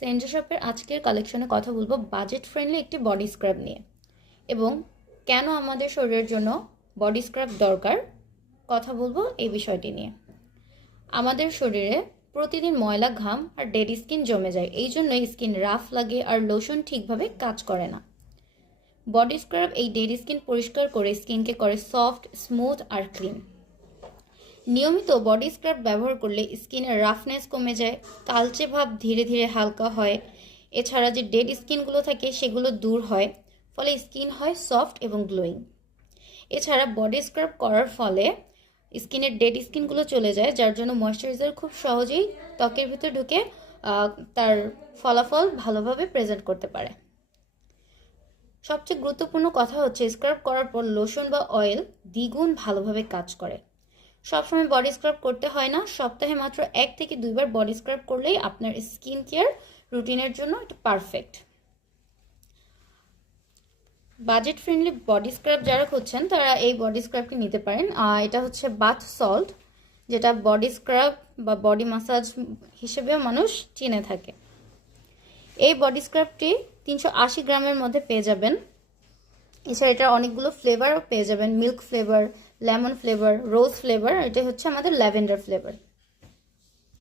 সেন্ডা শপের আজকের কালেকশনে কথা বলবো বাজেট ফ্রেন্ডলি একটি বডি স্ক্রাব নিয়ে এবং কেন আমাদের শরীরের জন্য বডি স্ক্রাব দরকার কথা বলবো এই বিষয়টি নিয়ে। আমাদের শরীরে প্রতিদিন ময়লা, ঘাম আর ডেড স্কিন জমে যায়, এই জন্যই স্কিন রাফ লাগে আর লোশন ঠিকভাবে কাজ করে না। বডি স্ক্রাব এই ডেড স্কিন পরিষ্কার করে স্কিনকে করে সফট, স্মুথ আর ক্লিন। নিয়মিত বডি স্ক্রাব ব্যবহার করলে স্কিনের রাফনেস কমে যায়, কালচে ভাব ধীরে ধীরে হালকা হয়। এছাড়া যে ডেড স্কিনগুলো থাকে সেগুলো দূর হয়, ফলে স্কিন হয় সফট এবং গ্লোয়িং। এছাড়া বডি স্ক্রাব করার ফলে স্কিনের ডেড স্কিনগুলো চলে যায়, যার জন্য ময়শ্চারাইজার খুব সহজেই ত্বকের ভিতর ঢুকে তার ফলাফল ভালোভাবে প্রেজেন্ট করতে পারে। সবচেয়ে গুরুত্বপূর্ণ কথা হচ্ছে স্ক্রাব করার পর লোশন বা অয়েল দ্বিগুণ ভালোভাবে কাজ করে। সবসময় বডি স্ক্রাব করতে হয় না, সপ্তাহে মাত্র 1 থেকে 2 বার বডি স্ক্রাব করলেই আপনার স্কিন কেয়ার রুটিনের জন্য এটা perfect. Budget friendly body scrub যারা খুঁজছেন তারা এই বডি স্ক্রাবটি নিতে পারেন। এটা হচ্ছে বাথ সল্ট, যেটা বডি স্ক্রাব বা বডি মাসাজ হিসেবেও মানুষ চিনে থাকে। এই বডি স্ক্রাবটি 380 গ্রামের মধ্যে পেয়ে যাবেন। এছাড়া এটার অনেকগুলো ফ্লেভারও পেয়ে যাবেন, মিল্ক ফ্লেভার, লেমন ফ্লেভার, রোজ ফ্লেভার, এটা হচ্ছে আমাদের ল্যাভেন্ডার ফ্লেভার।